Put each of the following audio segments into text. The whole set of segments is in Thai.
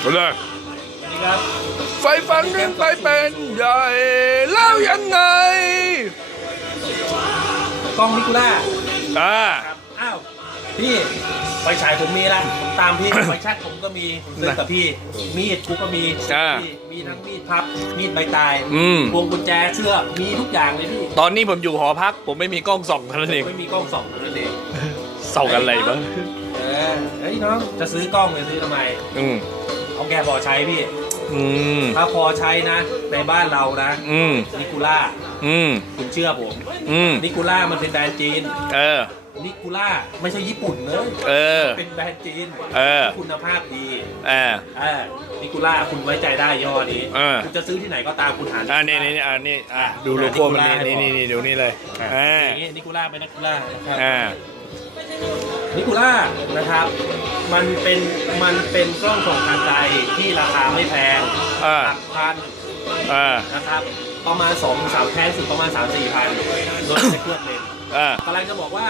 เอาเลยสวัสดีครับไฟฝันนั้นไปเป็นใหญ่ แล้วยังไงกล้องนิคุล่าอ่าครับอ้าว พี่ไฟฉายผมมีละผมตามพี่ ไฟแชักผมก็มีผมซื้อกับพี่ มีดกูก็มีอ่าพี่มีทั้งมีดพับ มีดใบตายอืม พวงกุญแจเชือกมีทุกอย่างเลยพี่ตอนนี้ผมอยู่หอพัก ผมไม่มีกล้องส่องเท่านั้นเองไม่มีกล้องส่องนั่นเองส่องอะไรบ้างเออเฮ้ยน้องจะซื้อกล้องเลยซื้อทำไม อืมเอา แกพอใช้พี่ อืม ถ้าพอใช้นะ ในบ้านเรานะ อืม นิคุล่า อืม คุณเชื่อผม อืม นิคุล่ามันเป็นแบรนด์จีน เออ นิคุล่าไม่ใช่ญี่ปุ่นเลยเออ เป็นแบรนด์จีนเออ คุณภาพดีเอออ่านิคุล่าคุณไว้ใจได้ย่อนี้เออ คุณจะซื้อที่ไหนก็ตามคุณหา อ่านี่นี่นี่อ่านี่อะดูโลโก้มันนี่นี่นี่นี่ดูนี่เลยอ่าอย่างนี้นิคุล่าเป็นนิคุล่านะครับ อ่า นิคุล่านะครับ มันเป็นมันเป็นกล้องส่องทางไกลที่ราคาไม่แพงอ่าหลักพันอ่านะครับประมาณ2อสามแพงสุดประมาณ 3 4พันโดยไม่เคลือบเลนอ่ากำลังจะบอกว่า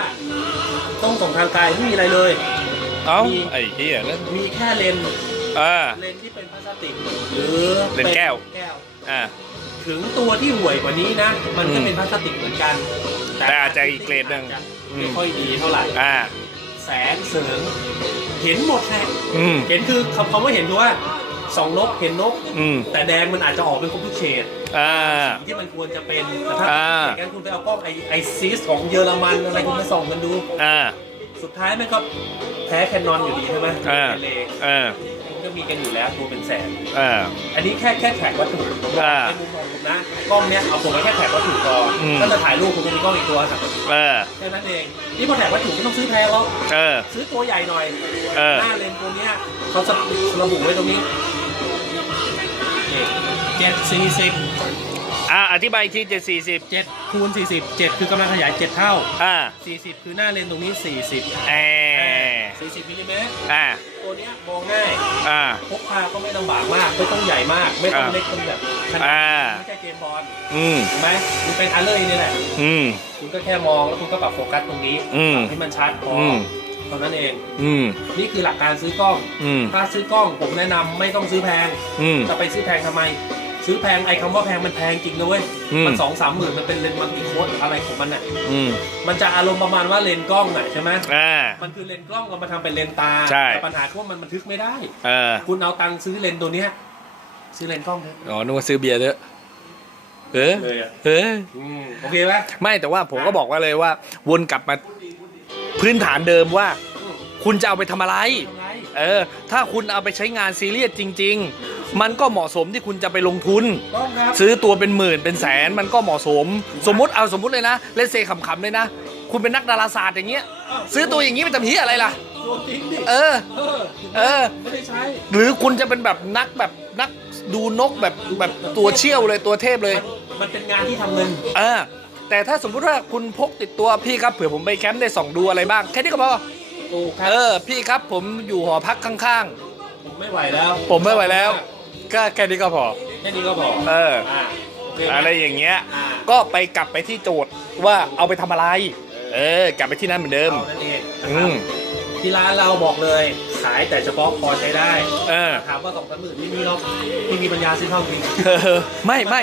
ต้องส่องทางไกลไม่มีอะไรเลย เอ้ามีไอ้เหี้ยนั่นมีแค่เลนส์อ่าเลนส์ที่เป็นพลาสติกหรือเลนส์แก้วแก้ว อ่า ถึงตัวที่ห่วยกว่านี้นะ มันก็อืมเป็นพลาสติกเหมือนกันแต่อาจจะอีกเกรดหนึ่ง ไม่ค่อยดีเท่าไหร่ อ่า แสงเสริง เห็นหมดแหละอืม เห็นคือคำคำว่าเห็นคือว่าสองนกเห็นนก อืม แต่แดงมันอาจจะออกเป็นครบทุกเฉดอ่า ที่มันควรจะเป็นแต่ถ้าอ่า อย่างนั้นคุณไปเอากล้องไอไอซีสของเยอรมันอะไรคุณมาส่องกันดู อ่า สุดท้ายมันก็แพ้แคนนอนอยู่ดีใช่ไหมอ่า เป็นเลอ่า มันก็มีกันอยู่แล้วตัวเป็นแสน อ่า อันนี้แค่แค่แท็กวัตถุผมบอกอ่าในมุมมองผมนะกล้องเนี้ยเอาผมมาแค่แท็กวัตถุก่อนอืมถ้าจะถ่ายรูปคุณก็มีกล้องอีกตัวครับเออ แค่นั้นเองนี่พอแท็กวัตถุไม่ต้องซื้อแพงหรอกเออ ซื้อตัวใหญ่หน่อยเออ หน้าเลนส์ตัวเนี้ยเขาจะระบุไว้ตรงนี้เจ็ดสี่สิบอ่าอธิบายอีกที่เจ็ดสี่สิบเจ็ดคูณสี่สิบเจ็ดคือกำลังขยายเจ็ดเท่าอ่าสี่สิบคือหน้าเลนส์ตรงนี้สี่สิบแอสี่สิบมิลลิเมตร อ่าตัวเนี้ยมองง่าย อ่า พกพาก็ไม่ลำบากมาก ไม่ต้องใหญ่มาก ไม่ต้องอ่าเล็กจนแบบขนาดอ่า ไม่ใช่เจมส์บอลอืม ถูกไหมคุณเป็นอัลเลอร์นี่แหละ อืม คุณก็แค่มองแล้วคุณก็ปรับโฟกัสตรงนี้อืม ปรับให้มันชัดพออมเท่านั้นเอง อืม นี่คือหลักการซื้อกล้อง อืม ถ้าซื้อกล้องผมแนะนำไม่ต้องซื้อแพง อืม จะไปซื้อแพงทำไม ซื้อแพงไอ้คำว่าแพงมันแพงจริงนะเว้ย อืม มันสองสามหมื่นมันเป็นเลนส์มัลติโค้ดอะไรของมันอะ อืมมันจะอารมณ์ประมาณว่าเลนส์กล้องอะใช่ไหมอ่า มันคือเลนส์กล้องเรามาทำเป็นเลนส์ตา ใช่ แต่ปัญหาคือว่ามันบันทึกไม่ได้ เออคุณเอาตังค์ซื้อเลนส์ตัวเนี้ยซื้อเลนส์กล้องเถอะอ๋อนึกว่าซื้อเบียร์เถอะเออเลยอะเออ อืมโอเคไหมไม่แต่ว่าผมก็บอกว่าเลยว่า วนกลับมาพื้นฐานเดิมว่า อืมคุณจะเอาไปทำอะไร ทำไงเออ ถ้าคุณเอาไปใช้งานซีเรียสจริงๆ มันก็เหมาะสมที่คุณจะไปลงทุน ต้องครับซื้อตัวเป็นหมื่นเป็นแสนมันก็เหมาะสม สมมุติเอาสมมุติเลยนะเล่นเซขำๆเลยนะ คุณเป็นนักดาราศาสตร์อย่างเงี้ย ซื้อตัวอย่างนี้มันจะพีอะไรล่ะ ตัวจริงดิเออเออ เออ ไม่ได้ใช้หรือคุณจะเป็นแบบนักแบบนักดูนกแบบแบบตัวเชี่ยวเลยตัวเทพเลย มันเป็นงานที่ทำเงินเออแต่ถ้าสมมุติว่าคุณพกติดตัวพี่ครับเผื่อผมไปแคมป์ได้ส่องดูอะไรบ้างแค่นี้ก็พอถูกครัเออพี่ครับผมอยู่หอพักข้าง ผมไม่ไหวแล้วๆผมไม่ไหวแล้ว ก็แค่นี้ก็พอ แค่นี้ก็พอเออ อ่าโเคหม อะไรอย่างเงี้ย อ่า ก็ไปกลับไปที่โจทย์ว่าเอาไปทำอะไร เออ กลับไปที่นั่นเหมือนเดิม เอานั่นเองนะอืครับม ที่ร้านเราบอกเลย ขายแต่เฉพาะพอใช้ได้เออ ถามว่าสองสามหมื่นไม่มีหรอกไม่มีปัญญาซื้อเข้าจริงเออไม่ไม่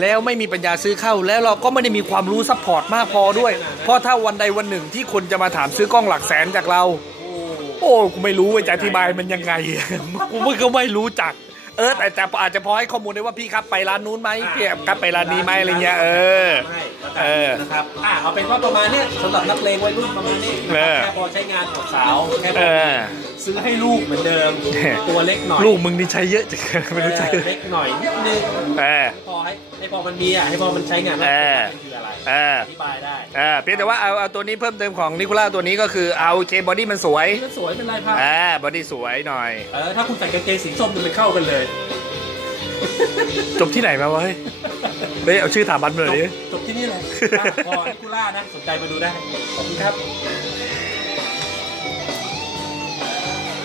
แล้วไม่มีปัญญาซื้อเข้าแล้วเราก็ไม่ได้มีความรู้ซัพพอร์ตมากพอด้วย เพราะถ้าวันใดวันหนึ่งที่คนจะมาถามซื้อกล้องหลักแสนจากเรา โอ้โอ้กูไม่รู้ว่าจะอธิบายมันยังไง กูไม่ก็ไม่รู้จัก เออแต่แต่อาจจะพอให้ข้อมูลได้ว่าพี่ครับไปร้านนู้นไหมพี่แอบครับไปร้านนี้ไหมอะไรเงี้ยเออให้แล้วเอกันอนะครับอ่าเอาเป็นว่าประมาณเนี้ยสำหรับนักเลงวัยรุ่นประมาณนี้เออแค่พอใช้งานของสาวแค่พเอออซื้อให้ลูกเหมือนเดิมตัวเล็กหน่อยลูกมึงนี่ใช้เยอะจังไม่รู้ใช้เออเล็กหน่อยนิดนึงเออพอให้ให้พอมันมีอะให้พอมันใช้งานได้เออมันคืออะไรเอออธิบายได้เออเพียงแต่ว่าเอาเอาตัวนี้เพิ่มเติมของนิโคล่าตัวนี้ก็คือเอาเคบอดี้มันสวยมันสวยเป็นลายผ้าอ่าบอดี้สวยหน่อยเออถ้าคุณใส่กางเกงสีส้มมันเลยเข้ากันเลยจบที่ไหนมาวะเฮ้ยเฮ้ยเอาชื่อถาบันมาหน่อยดิ จบที่นี่เลยอะพอนิคุล่านะ สนใจมาดูได้ ขอบคุณครับ